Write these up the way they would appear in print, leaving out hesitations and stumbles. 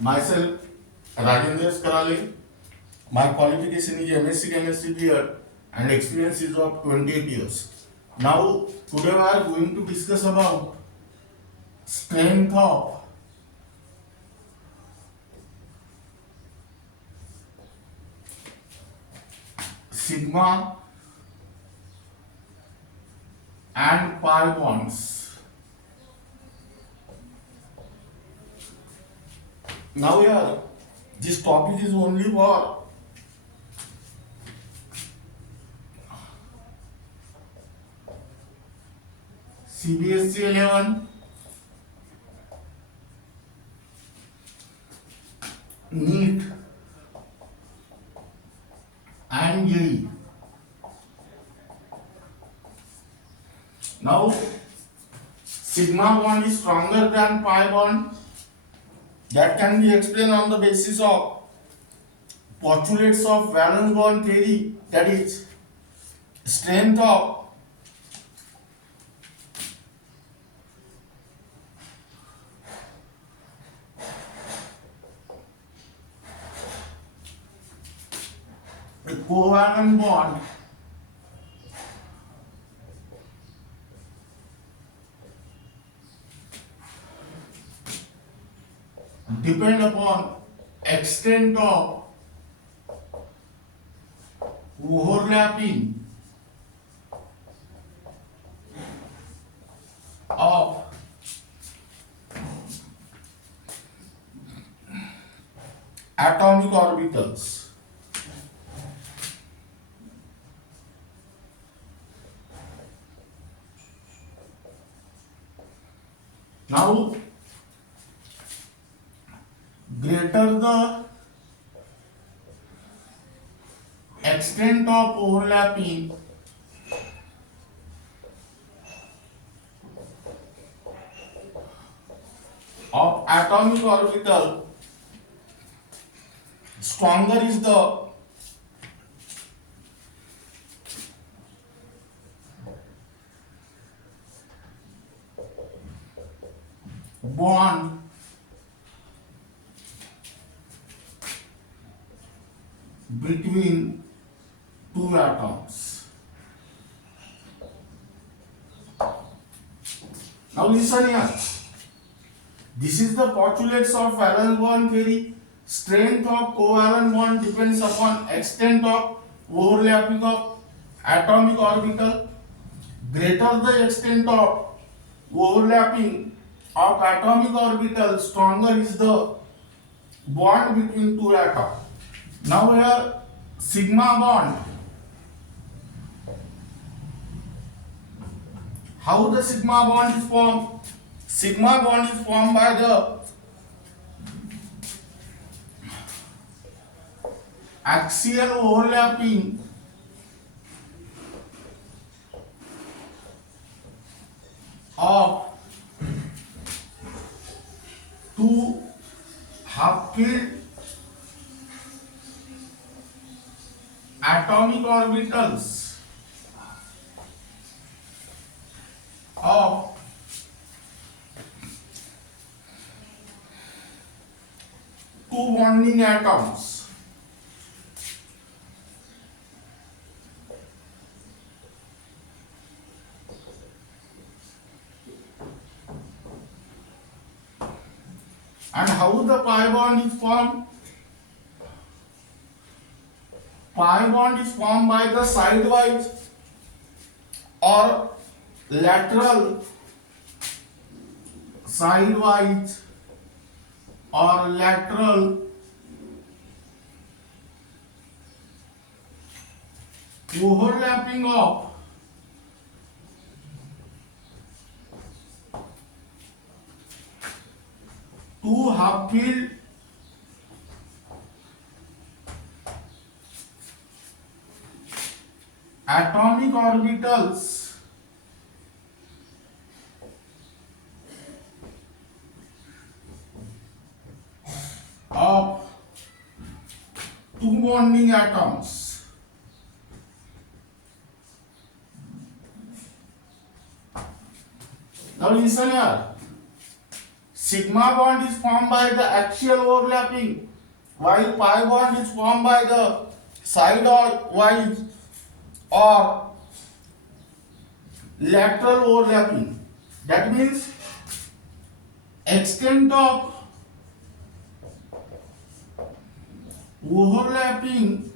Myself, Rajendra Karale. My qualification is MSc Chemistry BEd and experience is of 28 years. Now, today we are going to discuss about strength of sigma and pi bonds. Now, here, this topic is only for CBSE 11, NEET and JEE. Now, sigma bond is stronger than pi bond. That can be explained on the basis of postulates of valence bond theory, that is strength of a covalent bond depend upon extent of overlapping of atomic orbitals. Now, greater the extent of overlapping of atomic orbital, stronger is the bond between two atoms. Now listen here. This is the postulates of valence bond theory. Strength of covalent bond depends upon extent of overlapping of atomic orbital. Greater the extent of overlapping of atomic orbital, stronger is the bond between two atoms. Now here sigma bond. How the sigma bond is formed? Sigma bond is formed by the axial overlapping of two half-filled atomic orbitals of two bonding atoms. And how the pi bond is formed? Pi bond is formed by the sidewise or lateral overlapping of two half-filled atomic orbitals of two bonding atoms. Now listen here. sigma bond is formed by the axial overlapping, while pi bond is formed by the side-wise or lateral overlapping. That means extent of overlapping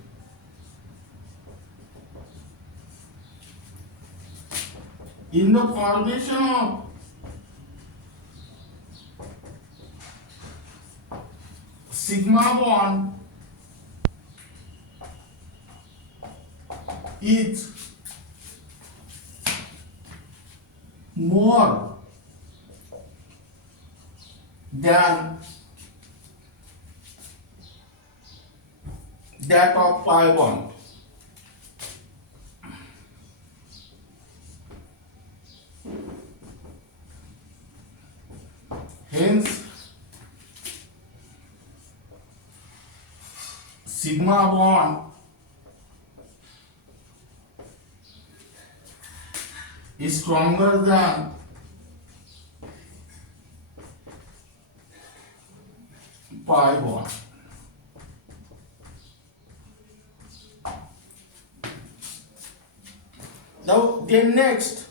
in the formation of sigma bond is more than that of pi bond. Hence, sigma bond is stronger than pi bond. Now, then next,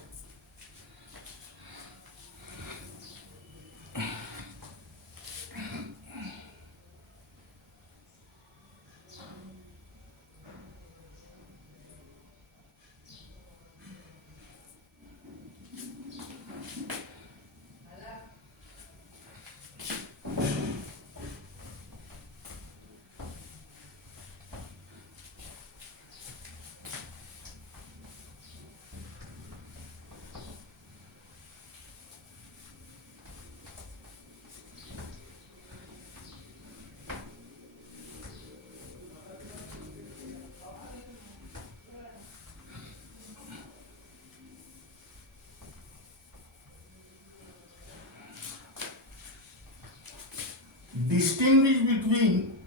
distinguish between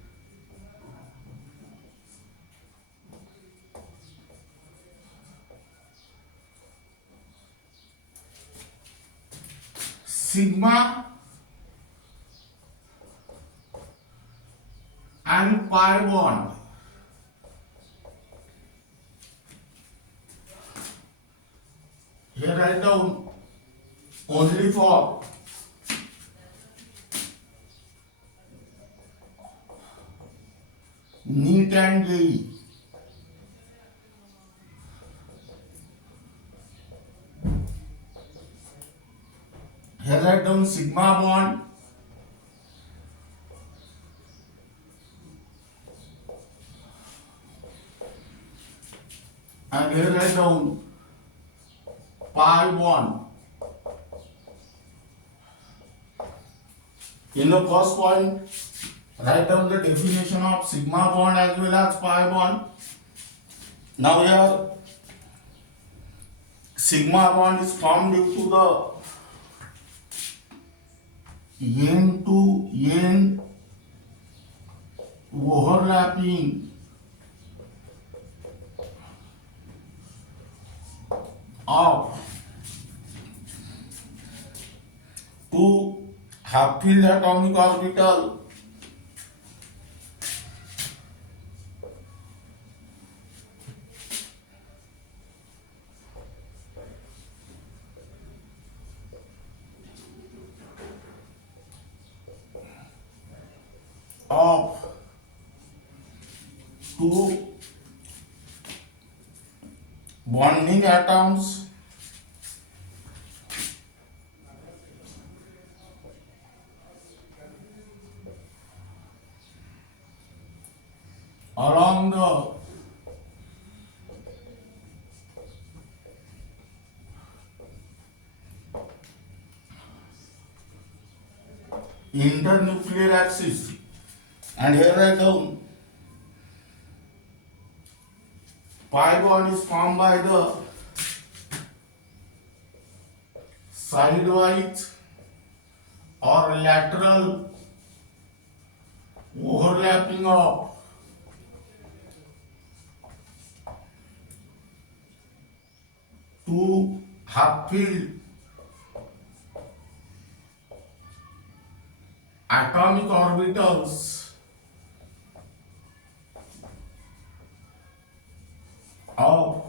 sigma and pi bond. Here write down only for NEET and JEE. Here write down sigma bond and here write down pi bond. In the first point, write down the definition of sigma bond as well as pi bond. Now here, sigma bond is formed due to the end to end overlapping of two half-filled atomic orbital of two bonding atoms along the internuclear axis. And here I go. Pi bond is formed by the sidewise or lateral overlapping of two half-filled atomic orbitals of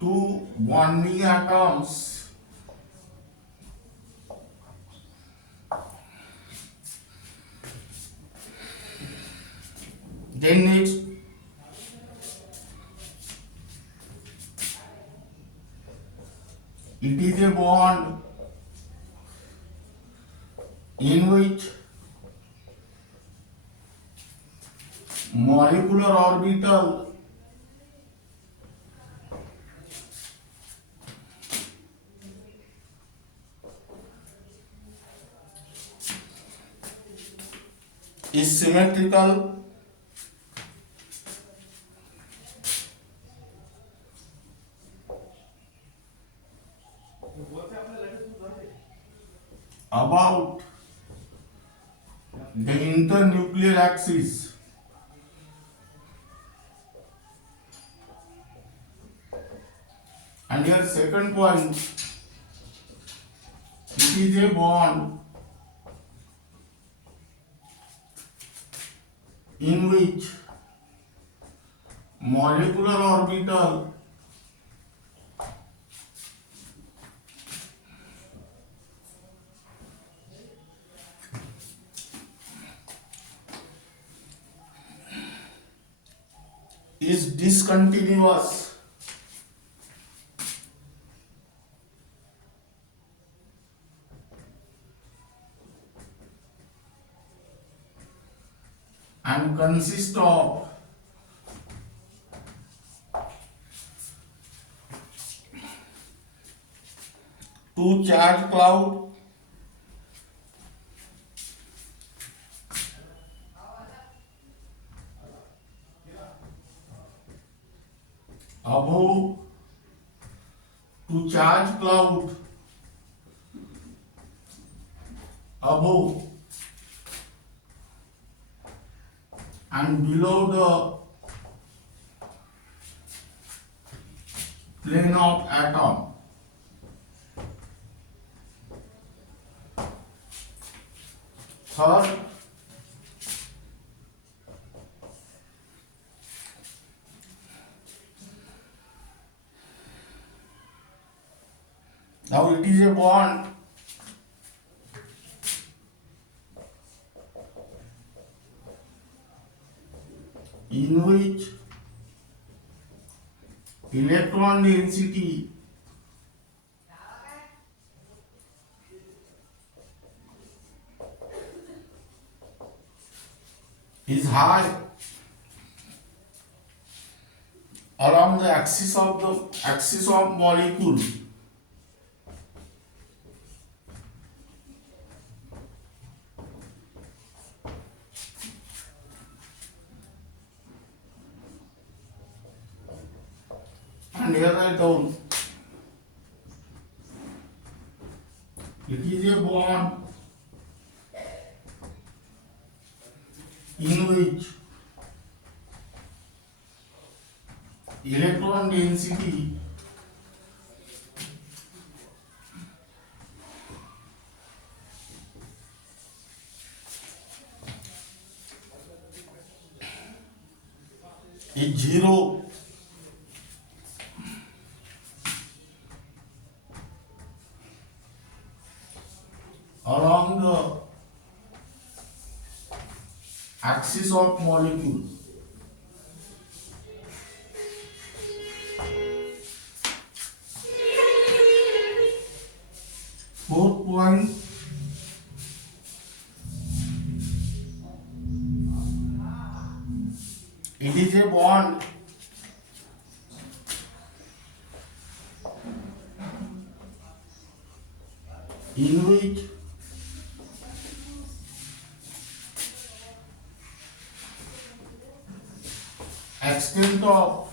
two bonding atoms then next it is a bond in which molecular orbital is symmetrical about the internuclear axis and here second point it is a bond in which molecular orbital is discontinuous and consists of two charge cloud above two charge cloud above and below the plane of atom. Third, now it is a bond in which electron density is high along the axis of molecule and here I told it is a bond in which electron density is zero along the axis of molecule. Fourth point, it is a bond in which extent of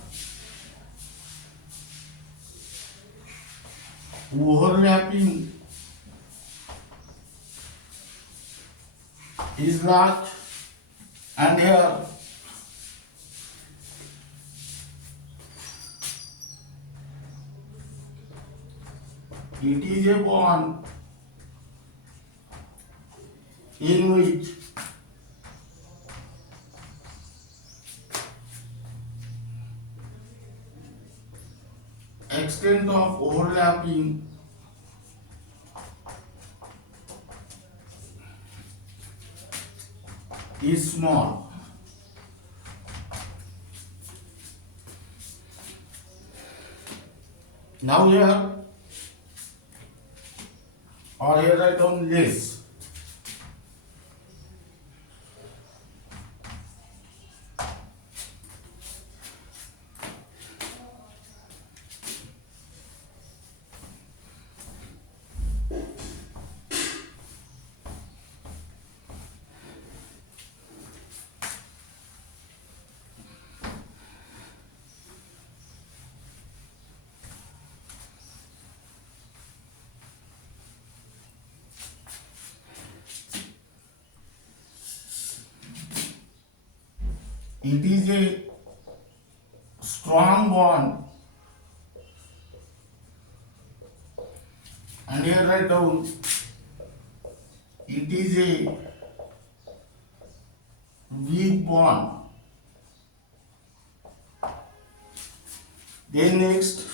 overlapping is large and here it is a bond in which extent of overlapping is small. Now here or here write down less. It is a strong bond, and here write down it is a weak bond. Then next,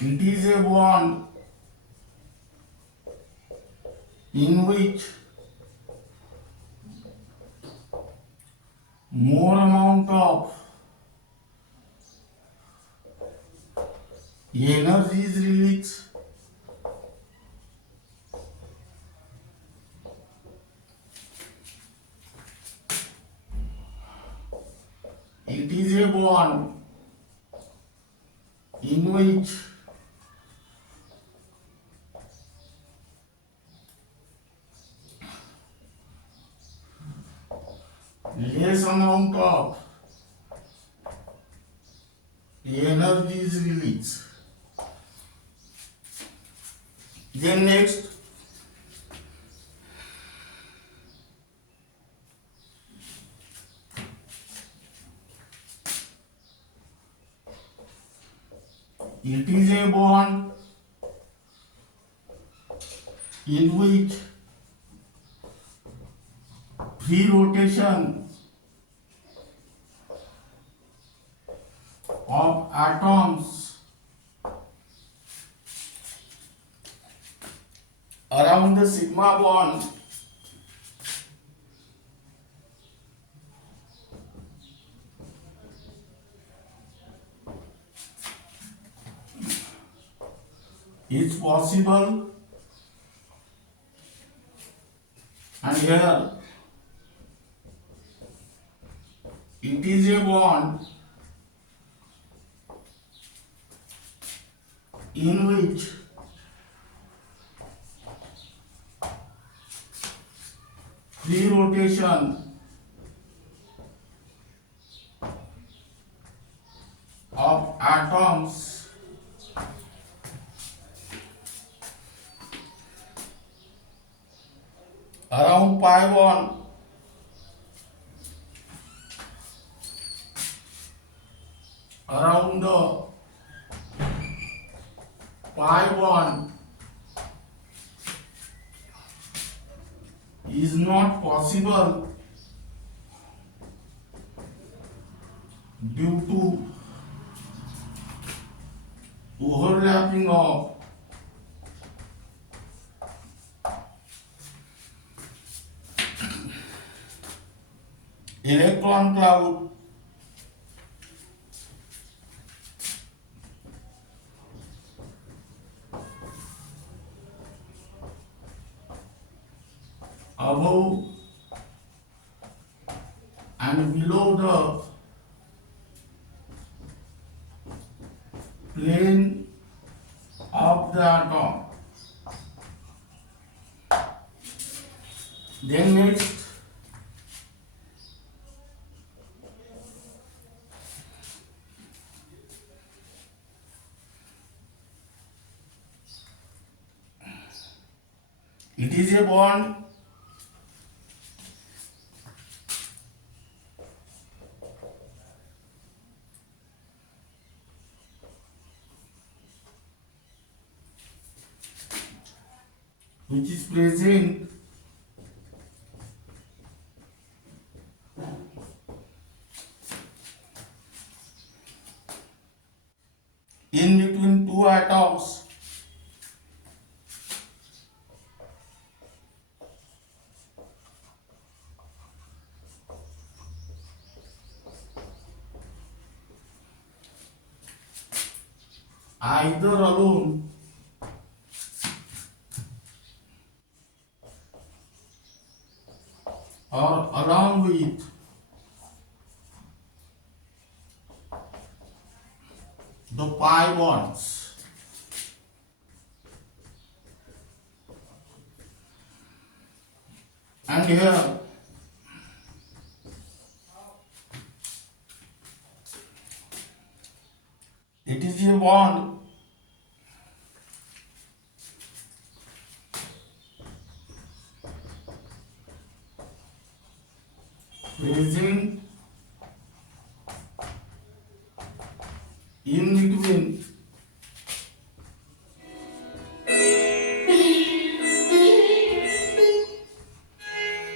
it is a bond in which more amount of energy is released. It is a bond in which less amount of energy is released. Then next, it is a bond in which free rotation of atoms around the sigma bond is possible, and here it is a bond in which free rotation of atoms around pi bond around the pi bond is not possible due to overlapping of electron cloud above and below the plane of the atom. Then next, it is a bond which is present in between two atoms either alone or along with the pi bonds. And here it is a bond present in between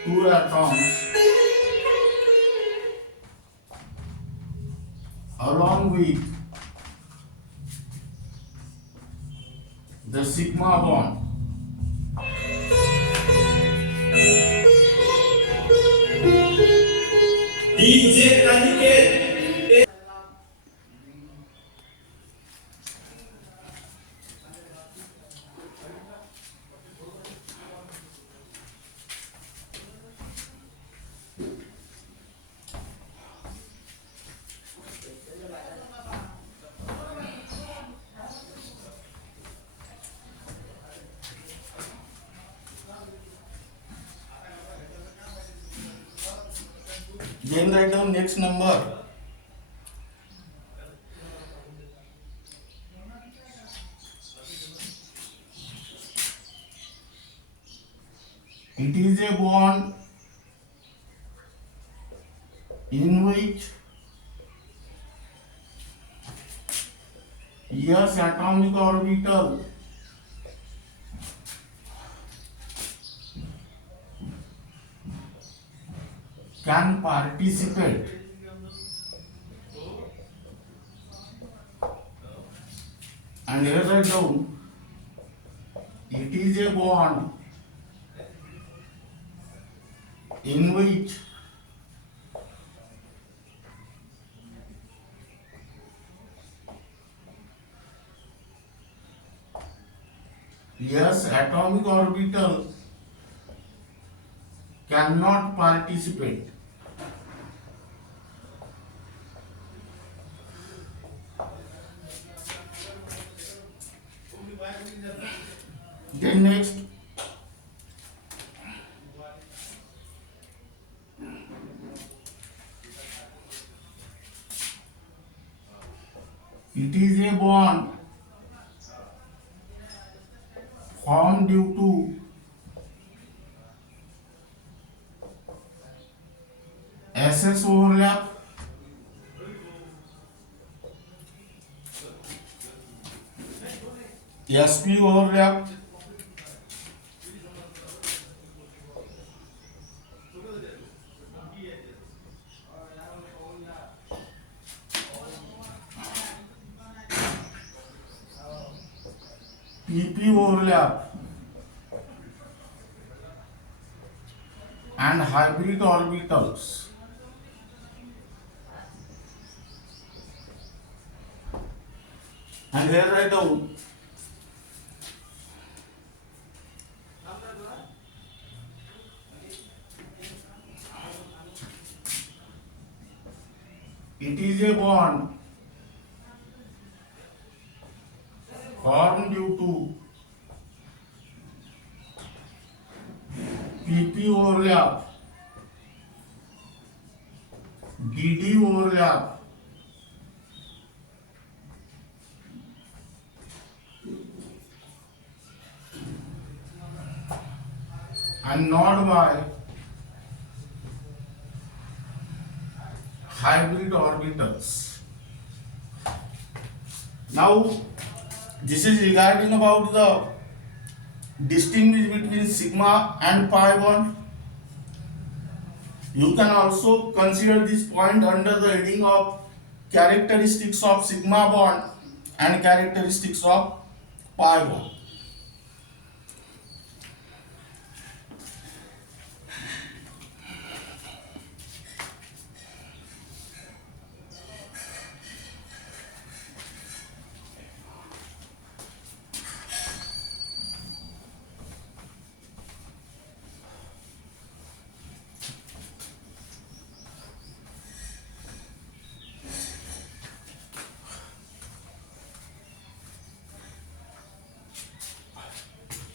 two atoms along with the sigma bond. Then write down next number. It is a bond in which S atomic orbital can participate and here I down it is a bond in which S atomic orbital cannot participate. Then next it is a bond formed due to SS overlap SP overlap PP overlap and hybrid orbitals. And here write down it is a bond formed due to PP overlap, DD overlap, and not by hybrid orbitals. Now, this is regarding about the distinguish between sigma and pi bond. You can also consider this point under the heading of characteristics of sigma bond and characteristics of pi bond.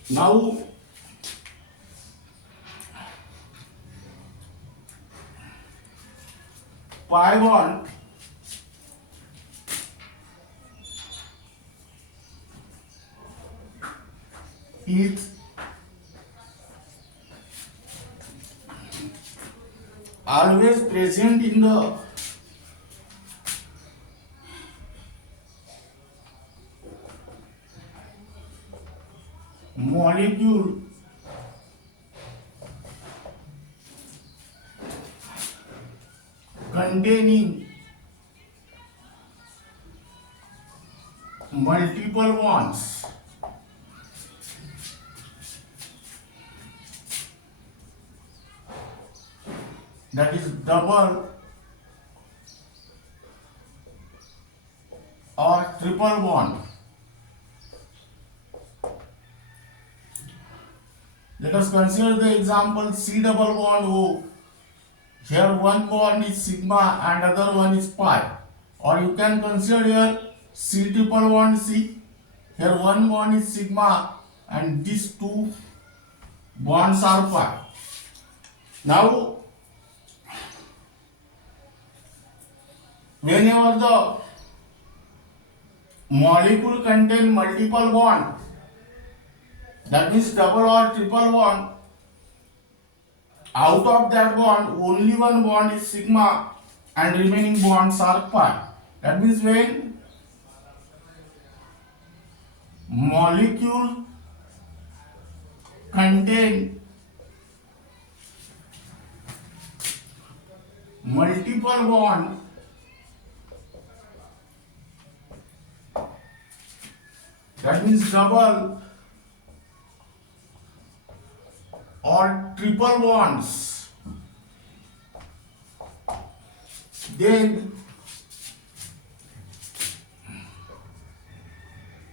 Now, pi bond is always present in the molecule containing multiple bonds. That is double or triple bond. Let us consider the example C double bond O. Here one bond is sigma and other one is pi. Or you can consider here C triple bond C. Here one bond is sigma and these two bonds are pi. Now, whenever the molecule contain multiple bond, that means double or triple bond, out of that bond only one bond is sigma and remaining bonds are pi. That means when molecule contain multiple bond, that means double or triple bonds, then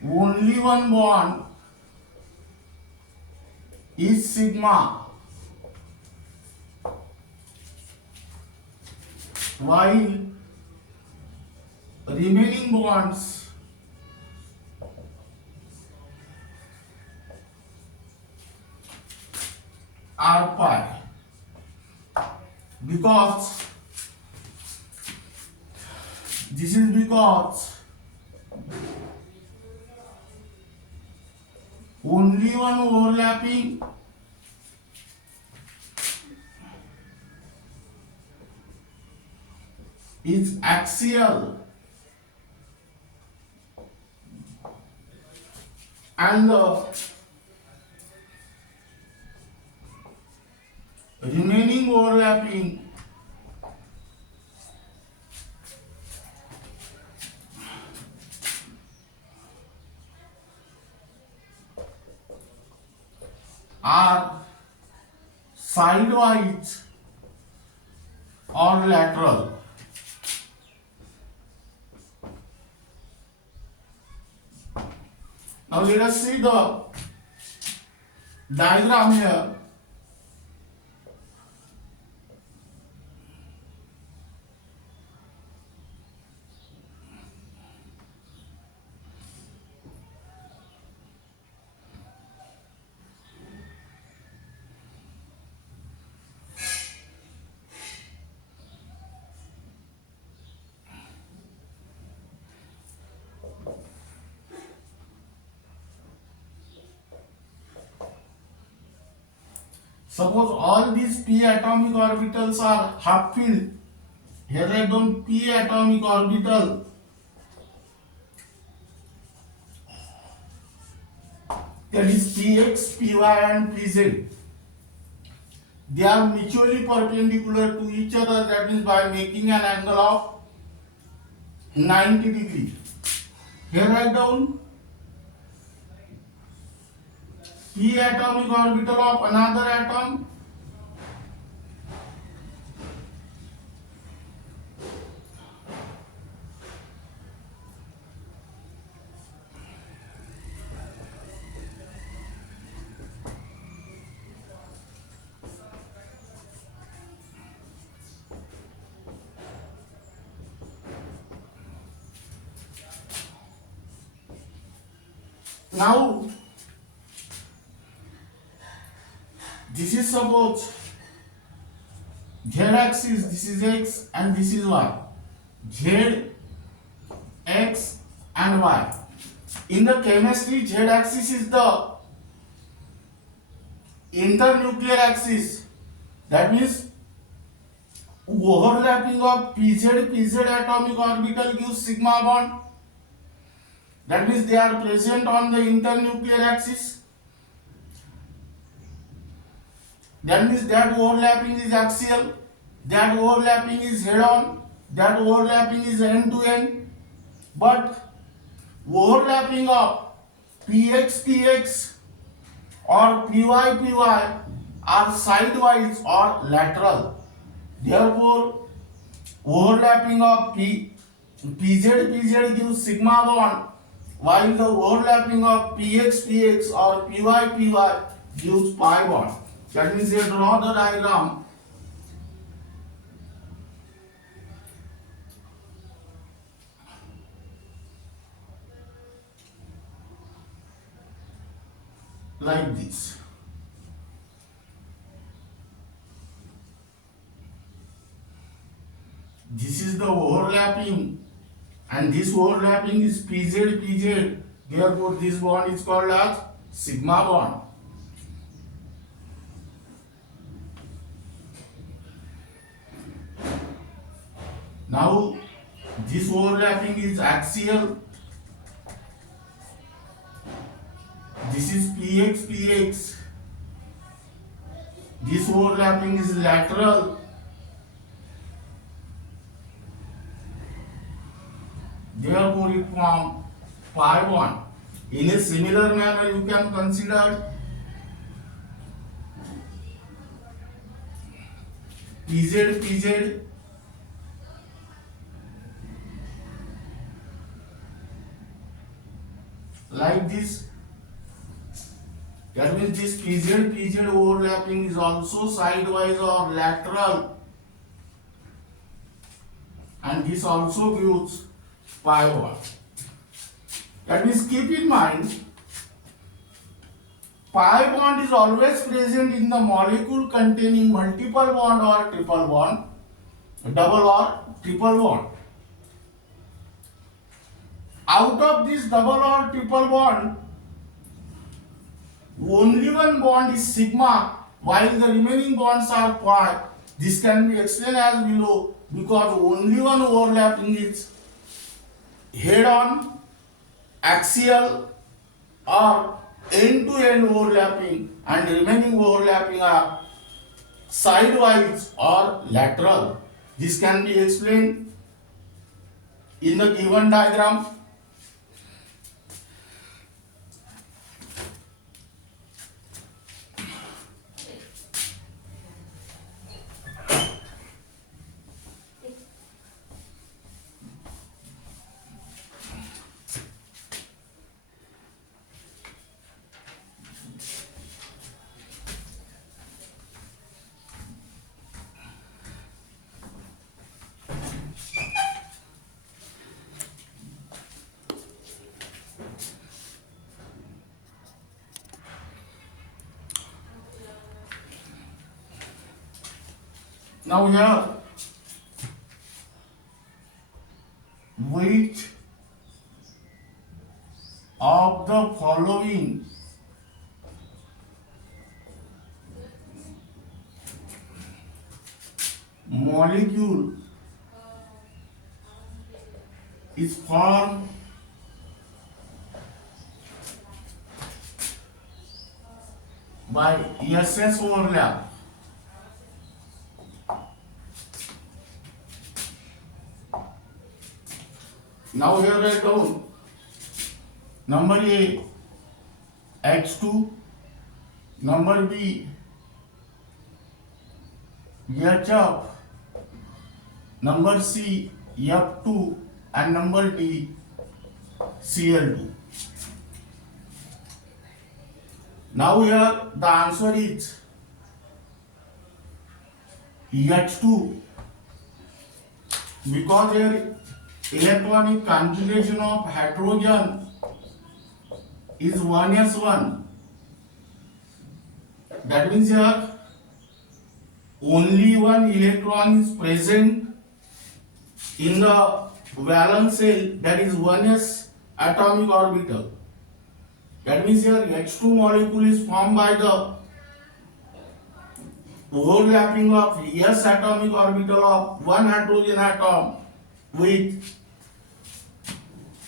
only one bond is sigma, while remaining bonds are pi, because this is because only one overlapping is axial and the remaining overlapping are sidewise or lateral. Now let us see the diagram here. Suppose all these p atomic orbitals are half filled. Here I don't p atomic orbital that is Px, Py and Pz. They are mutually perpendicular to each other, that means by making an angle of 90 degree. Here write down P atomic orbital of another atom. Now, this is suppose z axis, this is x and this is y. Z, x and y. In the chemistry, z axis is the internuclear axis. That means overlapping of pz atomic orbital gives sigma bond. That means they are present on the internuclear axis. That means that overlapping is axial, that overlapping is head-on, that overlapping is end-to-end. But overlapping of px or py are sidewise or lateral. Therefore, overlapping of pz gives sigma bond, while the overlapping of px or py gives pi bond. That means you draw the diagram like this. This is the overlapping, and this overlapping is pz. Therefore, this bond is called as sigma bond. Now, this overlapping is axial. This is px. This overlapping is lateral. Therefore, it forms pi bond. In a similar manner, you can consider pz. Like this. That means this pz overlapping is also sidewise or lateral, and this also gives pi bond. That means keep in mind, pi bond is always present in the molecule containing multiple bond or triple bond, double or triple bond. Out of this double or triple bond, only one bond is sigma, while the remaining bonds are pi. This can be explained as below, because only one overlapping is head-on, axial or end-to-end overlapping, and remaining overlapping are sidewise or lateral. This can be explained in the given diagram. Now here, which of the following molecule is formed by SS overlap. Now here write down number A H2, number B HF, number C F2 and number D Cl2. Now here the answer is H2 because here electronic configuration of hydrogen is 1s1. That means here only one electron is present in the valence shell, that is 1s atomic orbital. That means here H2 molecule is formed by the overlapping of s atomic orbital of one hydrogen atom with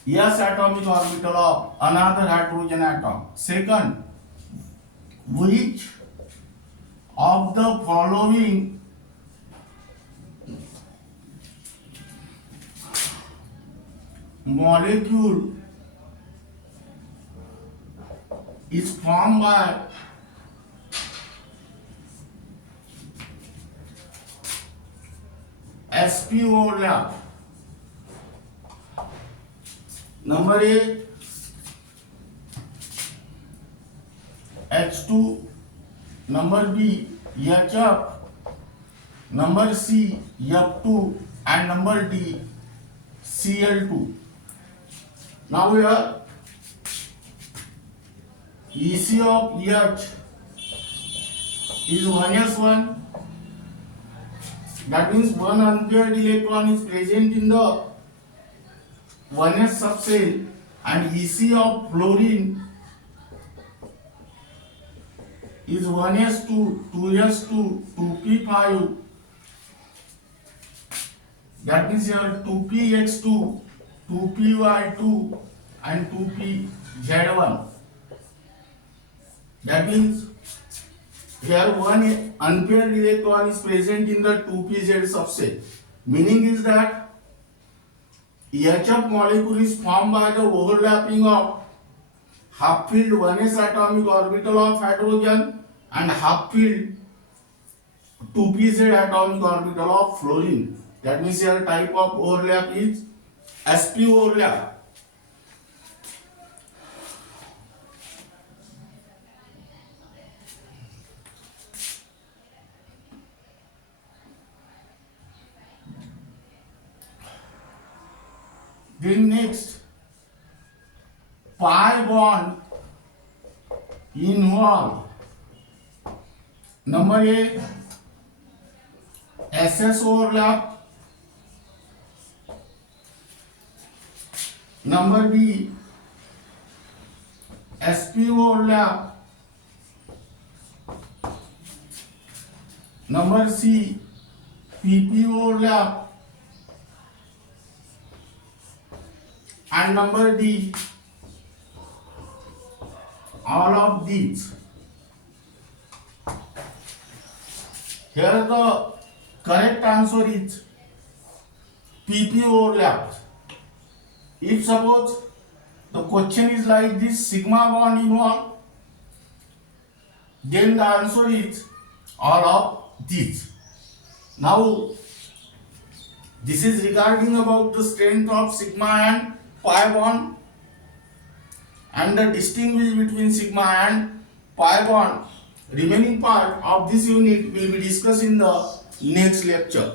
s atomic orbital of another hydrogen atom. Second, which of the following molecule is formed by sp overlap? Number A H2, number B HF, number C F2 and number D Cl2. Now here EC of H is 1s1. That means one unpaired electron is present in the 1s subshell, and EC of fluorine is 1s2, 2s2, 2p5. That means here 2px2, 2py2 and 2pz1. That means here one unpaired electron is present in the 2pz subset. Meaning is that HF molecule is formed by the overlapping of half-filled 1s atomic orbital of hydrogen and half-filled 2pz atomic orbital of fluorine. That means here type of overlap is sp overlap. Then next, pi bond involve. Number A SS overlap, number B sp overlap, number C pp overlap, and number D all of these. Here the correct answer is PP overlap. If suppose the question is like this, sigma bond involved, then the answer is all of these. Now this is regarding about the strength of sigma and pi bond, and the distinguish between sigma and pi bond. Remaining part of this unit will be discussed in the next lecture.